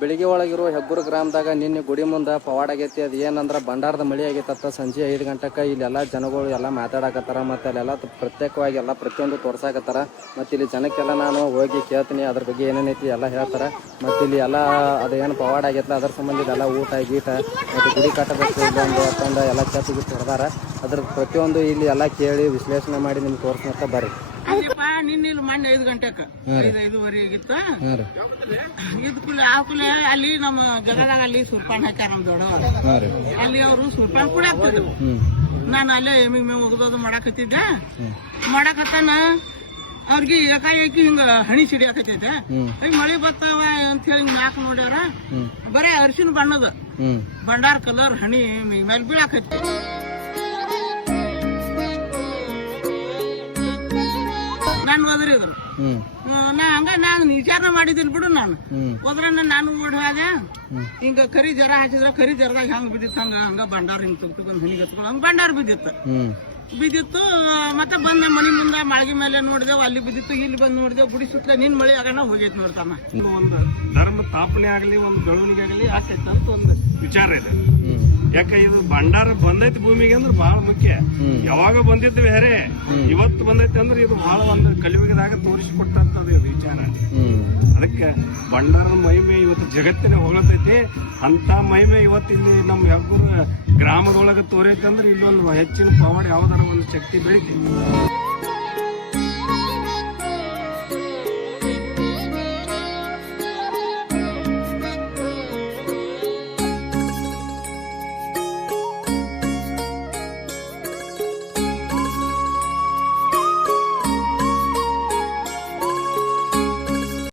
ಬೆಳಿಗ್ಗೆ ಒಳಗಿರೋ ಹೆಗ್ಗೂರು ಗ್ರಾಮದಾಗ ನಿನ್ನೆ ಗುಡಿ ಮುಂದೆ ಪವಾಡ ಆಗೈತಿ. ಅದು ಏನಂದ್ರೆ ಭಂಡಾರದ ಮಳೆ ಆಗೈತತ್ತ. ಸಂಜೆ 5 ಗಂಟೆಗೆ ಇಲ್ಲೆಲ್ಲ ಜನಗಳು ಎಲ್ಲ ಮಾತಾಡಕತ್ತಾರ. ಮತ್ತು ಅಲ್ಲೆಲ್ಲ ಪ್ರತ್ಯೇಕವಾಗಿ ಎಲ್ಲ ಪ್ರತಿಯೊಂದು ತೋರ್ಸಾಕತ್ತಾರ. ಮತ್ತು ಇಲ್ಲಿ ಜನಕ್ಕೆಲ್ಲ ನಾನು ಹೋಗಿ ಕೇಳ್ತೀನಿ ಅದ್ರ ಬಗ್ಗೆ ಏನೇನೈತಿ ಎಲ್ಲ ಹೇಳ್ತಾರೆ. ಮತ್ತು ಇಲ್ಲಿ ಎಲ್ಲ ಅದೇನು ಪವಾಡ ಆಗೈತಲ್ಲ ಅದ್ರ ಸಂಬಂಧ ಇದೆಲ್ಲ ಊಟ ಗೀಟ ಮತ್ತು ಗುಡಿ ಕಟ್ಟಬೇಕು ಇಲ್ಲೊಂದು ಅಂತಂದು ಎಲ್ಲ ಚರ್ಚೆಗೆ ಹೊಡೆದಾರ. ಅದ್ರ ಪ್ರತಿಯೊಂದು ಇಲ್ಲಿ ಎಲ್ಲ ಕೇಳಿ ವಿಶ್ಲೇಷಣೆ ಮಾಡಿ ನಿಮ್ಗೆ ತೋರಿಸ್ನಂತ ಬರ್ರಿ. ನಿನ್ನ ಮೊನ್ನೆ 5 ಗಂಟೆಕ 5:05 ಆಗಿತ್ತ. ಆಕುಲೆ ಅಲ್ಲಿ ನಮ್ಮ ಜಗದಾಗ ಅಲ್ಲಿ ಸುರ್ಪಾನ್ ಹಾಕ್ಯಾರ ನಮ್ ದೊಡ್ಡ ಅಲ್ಲಿ ಅವರು ಸುರ್ಪಾನ್ ಕೂಡ ಹಾಕ್ತಿದ್ರು. ನಾನು ಅಲ್ಲೇ ಎಮ್ಮಿ ಮೇವು ಒಗದೋದು ಮಾಡಾಕತ್ತಿದ್ದೆ. ಮಾಡಾಕತ್ತಾನ ಅವ್ರಿಗೆ ಏಕಾಏಕಿ ಹಿಂಗ ಹಣಿ ಸಿಡಿಯಾಕತ್ತೈತೆ. ಮಳೆ ಬರ್ತಾವ ಅಂತ ಹೇಳಿ ಮ್ಯಾಕ್ ನೋಡ್ಯಾರ. ಬರೇ ಅರಿಶಿನ ಬಣ್ಣದ ಭಂಡಾರ ಕಲರ್ ಹಣಿ ಮೇಲೆ ಬೀಳಾಕೈತಿ. ನಾನು ಹೋದ್ರಿದ್ರು ನಾನು ವಿಚಾರ ಮಾಡಿದಿಲ್ ಬಿಡು. ನಾನು ಹೋದ್ರ ನಾನು ಓಡಾದ ಹಿಂಗ ಕರಿ ಜರ ಹಾಕಿದ್ರ ಕರಿ ಜರದಾಗ ಹೆಂಗ್ ಬಿದ್ದಿತ್ತು ಹಂಗ ಭಂಡಾರ ಹಿಂಗ್ ತಗೊಂಡ್ ಹನಿಗೆ ಹತ್ಕೊಂಡು ಹಂಗ ಭಂಡಾರ ಬಿದ್ದಿತ್ತು. ಮತ್ತೆ ಬಂದ ಮನಿ ಮುಂದ ಮಾಳ್ಗಿ ಮೇಲೆ ನೋಡಿದೆವು, ಅಲ್ಲಿ ಬಿದ್ದಿತ್ತು. ಇಲ್ಲಿ ಬಂದ್ ನೋಡಿದೆವು, ಗುಡಿ ಸುತ್ತಲ ನಿನ್ ಮಳೆ ಆಗೋಣ ಹೋಗೈತಿ ನೋಡ್ತಾನ. ಒಂದು ಧರ್ಮ ಸ್ಥಾಪನೆ ಆಗಲಿ, ಒಂದು ಬೆಳವಣಿಗೆ ಆಗಲಿ ಆಗ್ತೈತೆ ಅಂತ ಒಂದು ವಿಚಾರ ಇದೆ. ಯಾಕೆ ಇದು ಭಂಡಾರ ಬಂದೈತಿ ಭೂಮಿಗೆ ಅಂದ್ರೆ ಬಹಳ ಮುಖ್ಯ. ಯಾವಾಗ ಬಂದಿದ್ದು ಬೇರೆ, ಇವತ್ತು ಬಂದೈತಿ ಅಂದ್ರೆ ಇದು ಬಹಳ ಒಂದು ಕಲಿಯುಗದಾಗ ತೋರಿಸಿಕೊಟ್ಟಂತದ್ದು ಇದು ವಿಚಾರ. ಅದಕ್ಕೆ ಭಂಡಾರದ ಮಹಿಮೆ ಇವತ್ತು ಜಗತ್ತಿನ ಹೊಗಳತೈತಿ. ಅಂತ ಮಹಿಮೆ ಇವತ್ತು ಇಲ್ಲಿ ನಮ್ಮ ಹೆಗ್ಗೂರು ಗ್ರಾಮದೊಳಗೆ ತೋರೈತೆ ಅಂದ್ರೆ ಇಲ್ಲೊಂದು ಹೆಚ್ಚಿನ ಪವಾಡ ಯಾವ್ದಾರ ಒಂದು ಶಕ್ತಿ ಬೆಳಿತೈತಿ.